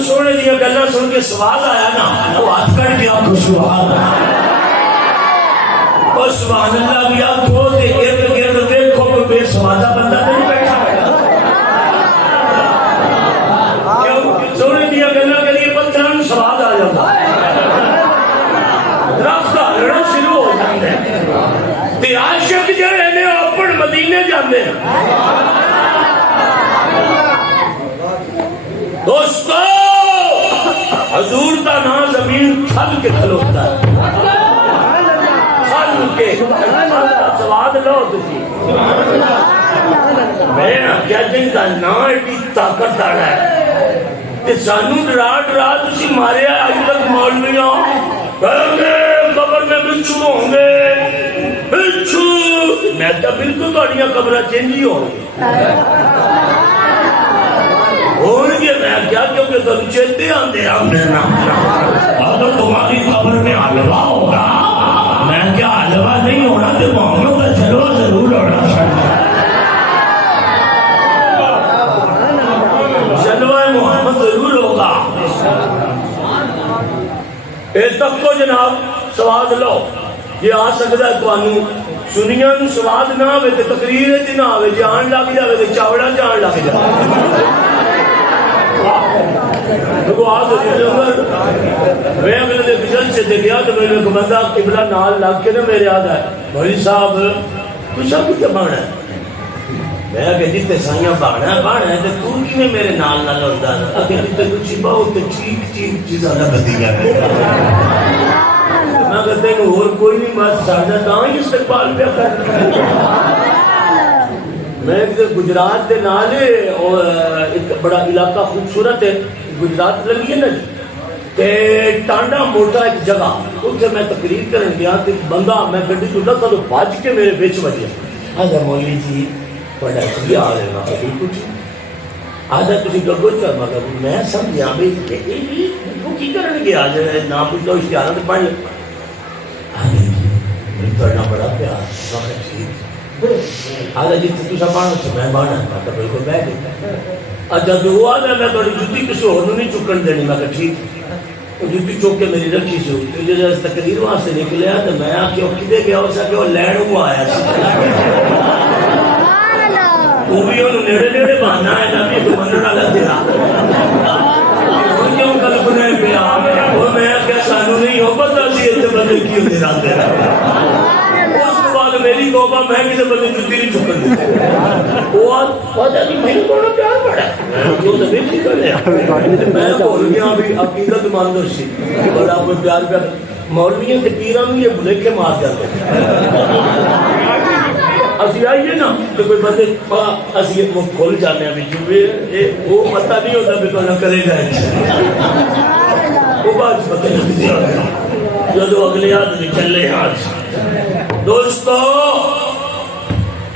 سونے دیا گلا سن کے سوال آیا نا وہ ہاتھ کر کے آپ کو سبحان اور سبحان اللہ بھی آپ دو دے ارد گرد دیکھو کوئی بے سوادہ بندہ نہیں بیٹھا سونے دیا گلا کے لیے پتھران سواد آ جاتا رفتہ لڑنا شروع ہو جاتے ہیں تے عاشق جڑے نے اپن مدینے جاندے ہیں دوستو حضور کا نام زمین تھل کے کھلوتا ہے تھل کے سواد لو تسی میں کیا جن کا نام ایڈی طاقت دار ہے کہ سانو ڈرا ڈرا تسی مارے آج تک مولویاں قبر میں بچھو ہوں گے بچھو میں کیا بالکل توڑیاں قبرہ چینجی ہوں گے ہونے میں کیا کیونکہ تم چیتے آندے آمنے نام اگر تمہاری قبر میں علوہ ہوگا میں کیا علوہ نہیں ہونا تو محمد کا جلوہ ضرور ہونا جلوہ محمد ضرور ہوگا اے تک کو جناب سواد لو یہ آ سکتا ہے توانو سنیاں سواد نہ آوے تو تقریر ہے نہ آوے جان لگ جاوے تو چاوڑا جان لگ جاوے میں اگلے دے بجل سے دیکھیا تو میں نے بندہ قبلہ نال لگ کے نا میرے یاد ہے بھائی صاحب تو سب کچھ بانا ہے میں کہ جیتے سائیاں بانا ہے تو تو کی میں میرے نال نال ہوتا ہے اگر جیتے کچھ باؤ تو چیک چیزاں نہ بدی گیا میں کہتے ہیں اور کوئی نہیں بات ساڑھا تاں ہی استقبال پہ کر میں گجرات دے نالے اور ایک بڑا علاقہ خوبصورت ہے گجرات لگی ہے نا تے ٹانڈا موٹا ایک جگہ اتنے میں تقریر کرن گیا تے بندہ میں گڈی تو لگا تو بھاج کے میرے بیچ بجیا آجا مولوی جی بڑا چلی آ رہے نا کبھی کچھ آجا تسی گگو چاہ مگر میں سمجھا بھی وہ کی کرن گیا آجا نا پوچھ لو اشتہارت پڑھ آجا جی میں کرنا بڑا پیار وقت ٹھیک آجا جی تو سبانا سے میں بانا ہے میں بالکل بیٹھ گیا اچھا جو ہوا میں تھوڑی جتی کسی اور نہیں چکن دینی میں کہا ٹھیک وہ جتی چوک کے میری رکھی سے ہوئی جو تقریر وہاں سے نکلیا تو میں آکے وہ کدے گیا ہو سکے وہ لینڈ ہوا آیا وہ بھی انہوں نیڑے نیڑے بانا ہے نا بھی تو مننا لگتے رہا وہ کیوں کلپنے پہ آیا وہ میں کیا سانو نہیں ہو پتا سی اتنے بندے کیوں دے رہتے رہا میری توبہ میں کسی بندے جتی نہیں چکن دیتے وہ آجا جی میرے کوڑا پیار پڑا ہے جو زمین کی کرنے میں بول گیا ابھی عقیدت ماندر سی بڑا کوئی پیار پیار مولویوں کے پیران یہ بلے کے مار جاتے ہیں اسی آئیے نا کہ کوئی بندے اسی وہ کھول جانے ہیں جو وہ پتہ نہیں ہوتا بھی تو نہ کرے گا وہ بات پتہ نہیں دیا جو دو اگلے آدمی چلے آج دوستو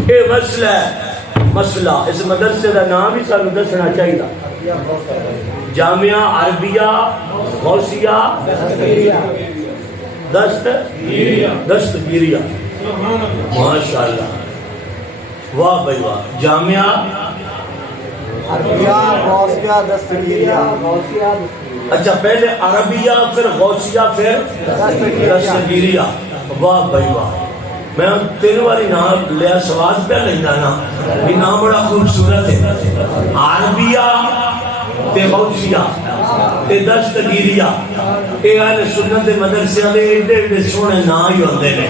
یہ مسئلہ ہے مسئلہ اس مدرسے کا نام ہی سانو دسنا چاہیے جامعہ عربیہ غوثیہ دستگیریہ ماشاءاللہ واہ بھائی واہ جامعہ عربیہ غوثیہ دستگیریہ اچھا پہلے عربیہ پھر غوثیہ پھر دستگیریہ واہ بھائی واہ میں تین باری نام لیا سواد پہ لینا نا یہ نام بڑا خوبصورت ہے عربیہ تے غوثیہ تے دستگیریہ اے اہل سنت مدرسے والے ایڈے ایڈے سونے نا ہی ہوندے نے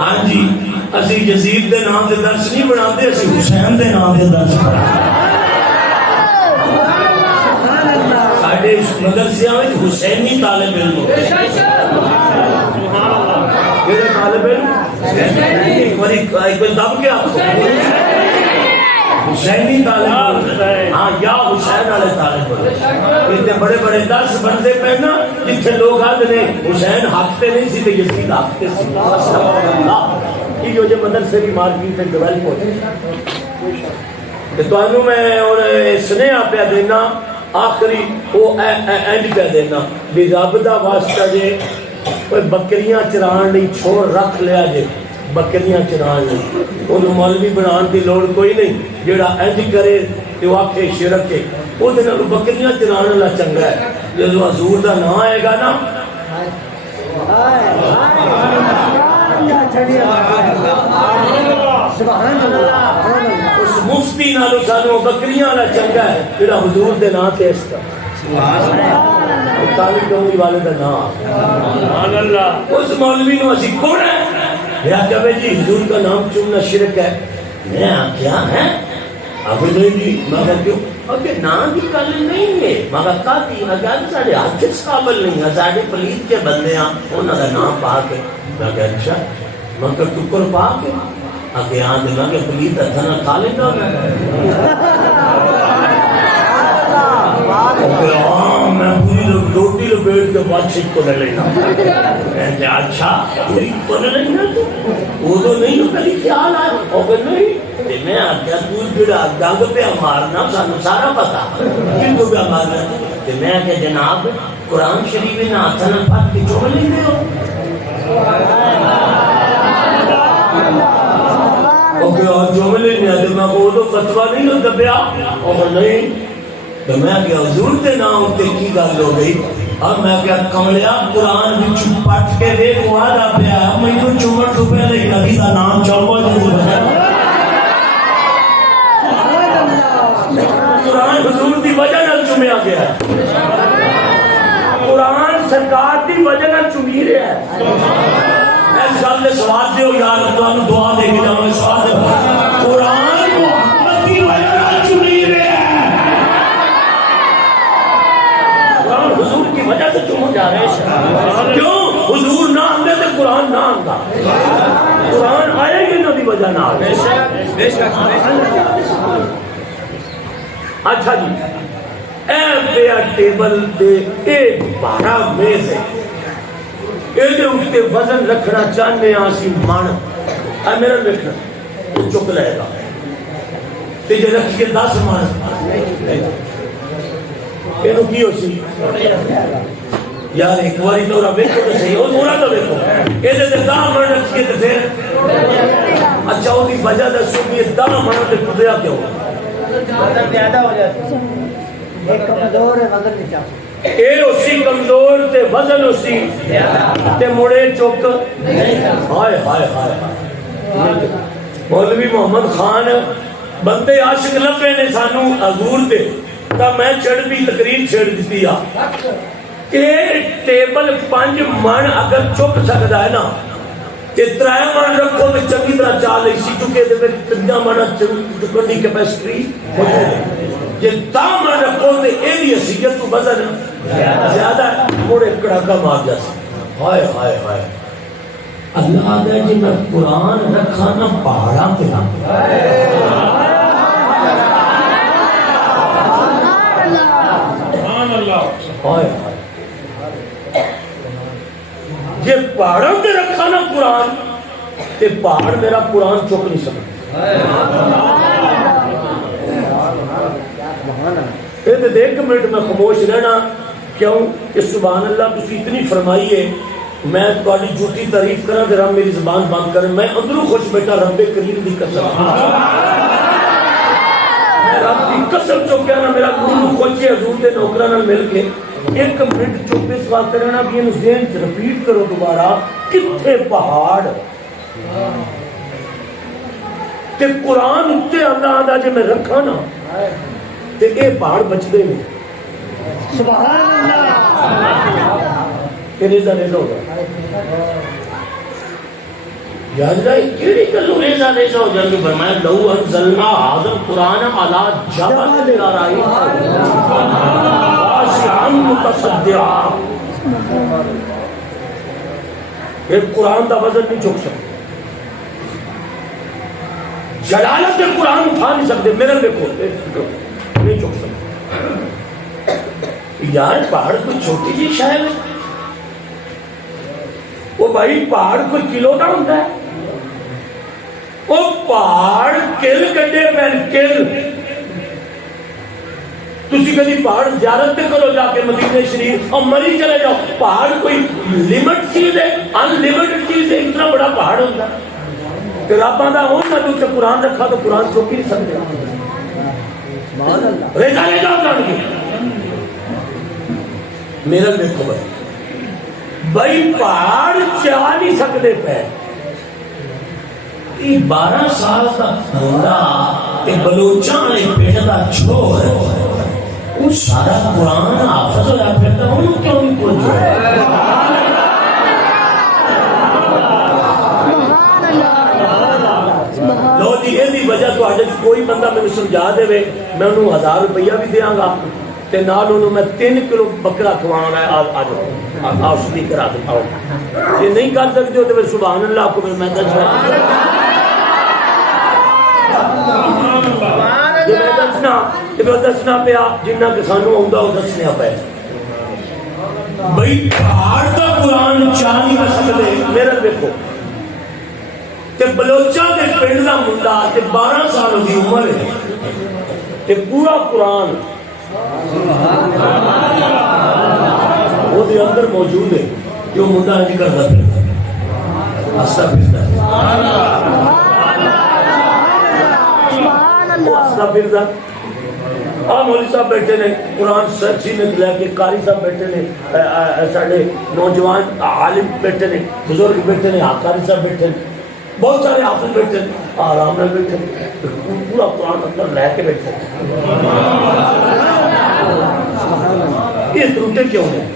ہاں جی اسی یزید دے نام دے درس نہیں بناتے اسی حسین دے نام دے درس بناتے ساڈے مدرسے میں حسینی طالب علم میرے طالب علم ایک بار دب کے آپ حسینی طالب ہاں یا حسین والے طالب اتنے بڑے بڑے درس بنتے پہ نا جتنے لوگ آتے نے حسین ہاتھتے نہیں سی تو یزید ہاتھتے سی یہ جو مدرسے کی مارکیٹ سے ڈیولپ ہوتے تو انہوں میں اور سنیا پہ دینا آخری وہ اینڈ پہ دینا بھی رب دا واسطہ جے کوئی بکریاں چران نہیں چھوڑ رکھ لیا جے بکریاں چران نہیں انہوں مولوی بنان دی لوڑ کوئی نہیں جیڑا اینڈ کرے تو آکھے شرک ہے وہ بکریاں چران والا چنگا ہے. جب حضور کا نام آئے گا نا اس مفتی نالو سانو بکریاں والا چنگا ہے جڑا حضور دے نام تے اس کا تعلق کمری والے کا نام. اس مولوی نو اسی کون ہے یا کہ جی حضور کا نام چننا شرک ہے. میں کیا ہے اب نہیں جی مگر کیوں کہ نام کی گل نہیں ہے مگر کافی اگر سارے ہاتھ اس قابل نہیں ہے سارے پلیت کے بندے ہیں انہوں کا نام پا کے میں کہ اچھا مگر ٹکر پا کے آگے یہاں دلا کے پلیت ہاتھ نہ کھا لینا میں پوری روٹی لپیٹ کے بعد چھک کو لے لینا. اچھا پوری کو لے لینا تو وہ تو نہیں کبھی خیال آئے اور نہیں میں آگیا تو جڑا ڈنگ پہ مارنا سانو سارا پتا کن کو پہ مارنا. میں کہ جناب قرآن شریف نے ہاتھ نہ پھٹ کے چوم لیندے ہو چوم لینے میں کو تو فتوا نہیں ہو دبیا اور نہیں تو میں کیا حضور کے نام تے کی گل ہو گئی. اب میں کیا کملیا قرآن وچ پٹ کے دیکھ وعدہ پیا مینوں چومن تو پہلے نبی دا نام چاہو ضرور ہے. قرآن حضور دی وجہ نال چومیا گیا ہے. قرآن سرکار دی وجہ نال چومی رہا ہے. اس گل دے سوال دیو یار تانوں دعا دے کے جاواں سوال دے قرآن محمد دی وجہ نال چومی رہا ہے. حضور کی وجہ سے چوم جا رہے ہیں. کیوں حضور نہ آندے تو قرآن نہ آندا. قرآن آئے گی نہ دی وجہ نہ آئے. اچھا جی اے پیا ٹیبل دے اے 12 میز ہے اے دے اوپر وزن رکھنا چاہنے آسی من اے میرا رکھنا وہ چک لے گا تے جے رکھ کے 10 من اینو کی ہو سی یار ایک باری تو رب کو صحیح ہو تھوڑا تو دیکھو اے دے 10 من رکھ کے تے پھر اچھا وہ دی وجہ دسو کہ 10 من تے ٹوٹیا کیوں وزن زیادہ ہو جاتا ہے. ایک کمزور ہے وزن نہیں چاہتا. اے اسی کمزور تے وزن اسی تے مڑے چک ہائے ہائے ہائے. مولوی محمد خان بندے عاشق لبے نے سانو حضور دے تا میں چڑھ بھی تقریر چھڑ دیتی ہے کہ ٹیبل 5 من اگر چک سکتا ہے نا کہ 3 من رکھو تو چنگی طرح چال اسی چکے دے 3 من چکن کی کیپیسٹی جی 10 من رکھو تو یہ بھی حیثیت تو وزن زیادہ موڑے کڑاکا مار جاتا. ہائے ہائے ہائے اللہ دے جی میں قرآن رکھا نا پہاڑا پہ ہائے ہائے جی پہاڑوں پہ رکھا نا قرآن تے پہاڑ میرا قرآن چک نہیں سکتا. ایک منٹ میں خاموش رہنا کیوں کہ سبحان اللہ تسی اتنی فرمائیے میں تھوڑی جھوٹی تعریف کرا کہ رب میری زبان بند کرے. میں اندروں خوش بیٹھا رب کریم دی قسم میں رب دی قسم چکیا نا میرا گرو خوش ہے حضور دے نوکراں نال مل کے 1 منٹ چپ اس وقت کرنا بھی انہوں ذہن رپیٹ کرو دوبارہ کتھے پہاڑ تے قرآن اتے اللہ آدھا جے میں رکھا نا تے اے پہاڑ بچ دے میں سبحان اللہ کہ ریزہ ریزہ ہوگا یاد رہی کیڑی کلو ریزہ ریزہ ہو جائے فرمایا لو انزلنا حاضر قرآن علی جبل لرائی خاشعا متصدعا. ایک قرآن دا وزن نہیں چک سکتے. جلالت قرآن اٹھا نہیں سکتے. میرے دیکھو نہیں چک سکتے. یار پہاڑ کوئی چھوٹی جی شہر ہے وہ بھائی پہاڑ کوئی کلو نہ ہوتا ہے. وہ پہاڑ کل کٹے پہن کل تسی کبھی پہاڑ زیارت تے کرو جا کے مدینہ شریف اور مری چلے جاؤ. پہاڑ کوئی لمٹ چیز ہے ان لمٹڈ چیز ہے. اتنا بڑا پہاڑ ہوتا ہے کہ رب آدھا ہوں میں تو قرآن رکھا تو قرآن چوک ہی نہیں سکتے. سبحان اللہ ریزا ریزا کر کے میرا دیکھو بھائی پہاڑ چاہ نہیں سکتے پہ 12 سال کا بولا کہ بلوچاں نے پنڈ دا چھوڑ وہ سارا قرآن حافظ ہوا پھرتا انہوں کیوں نہیں کچھ لو جی یہ بھی وجہ تو آج کوئی بندہ میں سمجھا دے میں انہوں 1000 روپیہ بھی دیاں گا تے نال انہوں میں 3 کلو بکرا کھوانا ہے آج آؤ سنی کرا دیتا ہوں یہ نہیں کر سکتے ہو تو میں سبحان اللہ کو میں دسنا جی میں دسنا پیا جنہ کہ سانو آؤں وہ دسنے پہ بھائی پہاڑ کا قرآن چاہ نہیں کر سکتے میرا دیکھو کہ بلوچا کے پنڈ کا منڈا 12 سال کی عمر ہے کہ پورا قرآن وہ بھی اندر موجود ہے کہ وہ منڈا نہیں کرتا پھر ہستا پھرتا پھرتا مولوی صاحب بیٹھے نے قرآن سچی نے لے کے قاری صاحب بیٹھے نے سارے نوجوان عالم بیٹھے نے بزرگ بیٹھے نے قاری صاحب بیٹھے نے بہت سارے حافظ بیٹھے آرام میں بیٹھے پورا قرآن اندر لے کے بیٹھے یہ ٹوٹے کیوں ہیں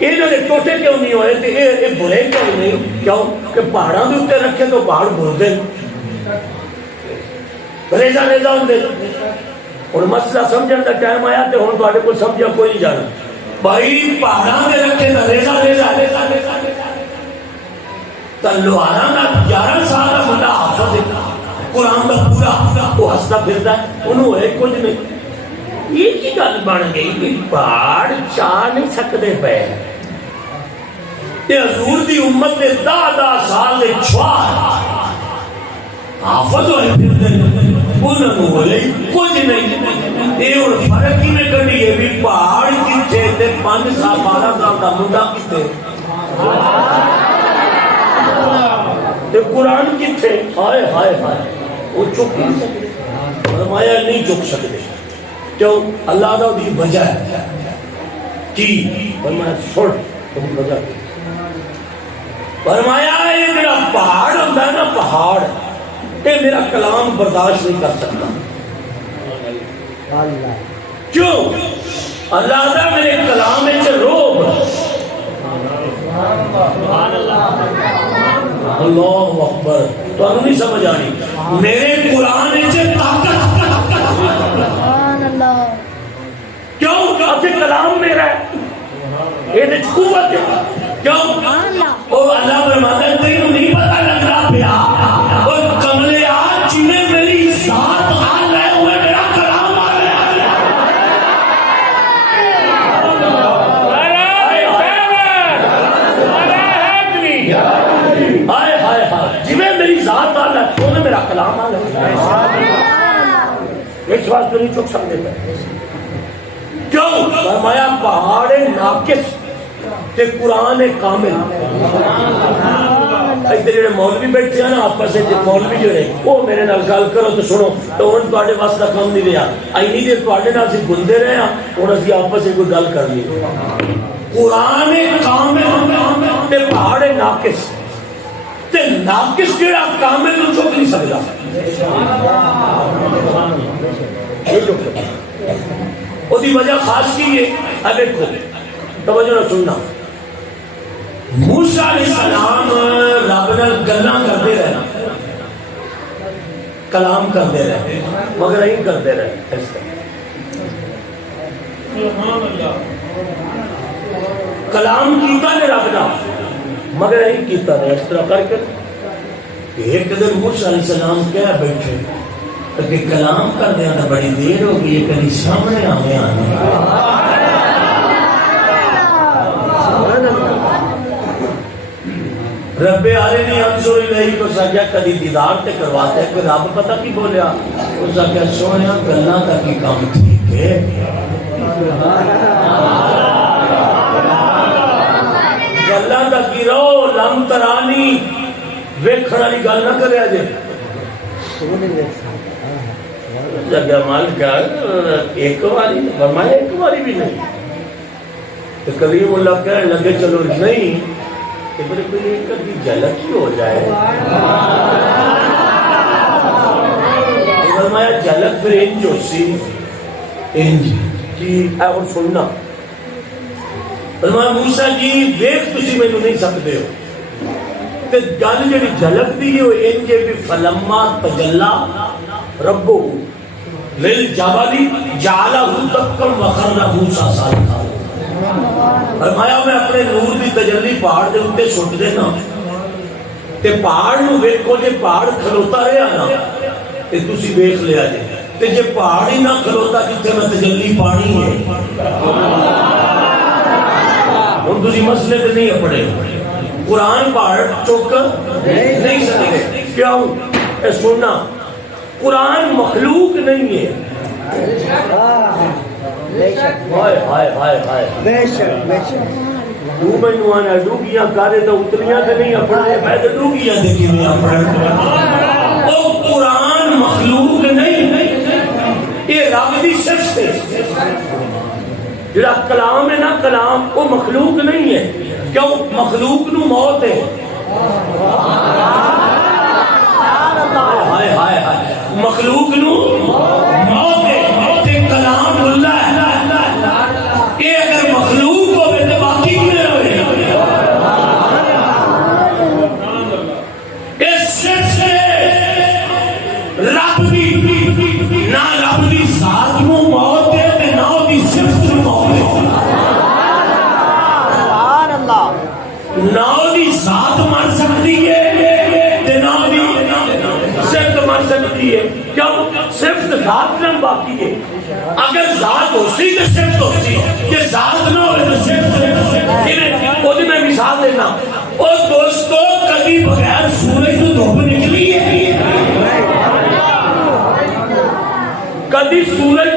یہ ٹوٹے کیوں نہیں ہوئے تو یہ برے کیوں نہیں کیوں کہ پہاڑوں کے اوپر رکھے تو پہاڑ بولتے ریزا ریزا ہوں دے اور مسئلہ سمجھن کا ٹائم آیا تو ہوں تھوڑے کو سمجھا کوئی نہیں جانا بھائی پہاڑوں کے رکھے تو ریزا ریزا ریزا ریزا تلوارا کا 11 سال کا بندہ حافظ ہے قرآن کا پورا وہ ہستا پھرتا ہے انہوں ایک کچھ نہیں یہ کی گل بن گئی کہ پہاڑ چاہ نہیں سکتے پہ حضور دی امت نے 10 سال کے چھوار حافظ ہوئے پھرتے انہوں ہوئے کچھ نہیں یہ اور فرق ہی میں کرنی ہے بھی پہاڑ کتے تھے 5 سال 12 سال کا منڈا کتے تے قرآن کتے ہائے ہائے ہائے وہ چک نہیں سکتے فرمایا نہیں چک سکتے کیوں اللہ دا دی وجہ ہے کی فرمایا سن تم وجہ کی فرمایا یہ میرا پہاڑ ہوتا ہے نا پہاڑ یہ میرا کلام برداشت نہیں کر سکتا کیوں اللہ دا میرے کلام میں روب اللہ اکبر تو انہوں نہیں سمجھ آنی میرے قرآن سے طاقت کیوں کہ کلام میرا ہے یہ قوت ہے کیوں وہ اللہ فرماتا ہے تینوں نہیں پتہ لگ رہا پیا وہ کملے آج جنہیں میری ذات آ رہے ہوئے میرا کلام آ رہا ہے جنہیں میری ذات آ رہا ہے انہیں میرا کلام آ رہا ہے اس واسطے نہیں چک سکتے تھے کیوں فرمایا پہاڑ ناقص کہ قرآن کامل ادھر جڑے مولوی بیٹھے ہیں نا آپس میں مولوی جڑے وہ میرے نال گل کرو تو سنو تو ہن تواڈے واسطے کم نہیں رہا اینی دیر تواڈے نال اسی گندے رہے ہاں ہن اسی آپس میں کوئی گل کرنی قرآن کامل تے پہاڑ ناقص تے ناقص جڑا کامل نو چک نہیں سکدا وہ دی وجہ خاص کی ہے اب دیکھو توجہ نہ سننا موسیٰ علیہ السلام رب نال گلاں کرتے رہے کلام کرتے رہے مگر نہیں کرتے رہے اس کلام کیتا نے رب نال مگر نہیں کیتا نے اس طرح کر کے ایک دن موسیٰ علیہ السلام کہہ بیٹھے کہ کلام کر دیا تھا بڑی دیر ہو گئی کہیں سامنے آنے رب عالمین انصر الہی کو سجا کدی دیدار تے کرواتے ہیں کہ رب پتہ کی بولیا اس کا کیا سویا گلاں کا کی کام ٹھیک ہے گلاں دا کی رو لم ترانی ویکھن والی گل نہ کریا جے لگا مالک ایک باری فرمایا ایک باری بھی نہیں. تو کریم اللہ کہنے لگے چلو نہیں ادھر کوئی کبھی جھلک ہی ہو جائے. فرمایا جھلک پھر انج ہو سی انج کی اور سننا. فرمایا موسیٰ جی ویکھ تسی مینوں نہیں سکدے ہو تے گل جڑی جھلک دی ہے انج بھی فلما تجلا ربو للجبل جعلہ دکا وخر موسیٰ صالحا. فرمایا میں اپنے نور دی تجلی پہاڑ دے اوتے سٹ دینا تے پہاڑ نو ویکھو جے پہاڑ کھلوتا رہیا نا تے تسی ویکھ لیا جے تے جے پہاڑ ہی نہ کھلوتا جتھے میں تجلی پانی ہے. ہن تسی مسئلے تے نہیں پڑھے قرآن پہاڑ چوک نہیں سکتے. کیوں؟ اے سننا قرآن مخلوق نہیں ہے. ہائے ہائے ہائے ہائے بے شک بے شک. تو مینوں آنا ڈوگیاں کرے تو اتریاں تے نہیں اپڑے میں تے ڈوگیاں دے کیویں اپڑ. او قرآن مخلوق نہیں یہ رب دی صفت ہے. جڑا کلام ہے نا کلام وہ مخلوق نہیں ہے. کیوں؟ مخلوق نو موت ہے. ہائے ہائے ہائے مخلوق نو موت ہے تے کلام اللہ ہے. یہ اگر مخلوق ہوئے تو باقی کیوں ہوئے. اس سے رب دی نہ رب دی ذات نو موت ہے تے نہ دی صفت نو موت ہے. نہ دی ذات مر سکتی ہے تے نہ دی صفت مر سکتی ہے. کیوں؟ صفت ذات نہ باقی ہے. اگر ذات ہو سی تو صفت ہو سی کہ ذات نہ ہوئے تو صفت. وہ میں مثال دینا اور دوستو کبھی بغیر سورج تو دھوپ نکلی ہے کبھی سورج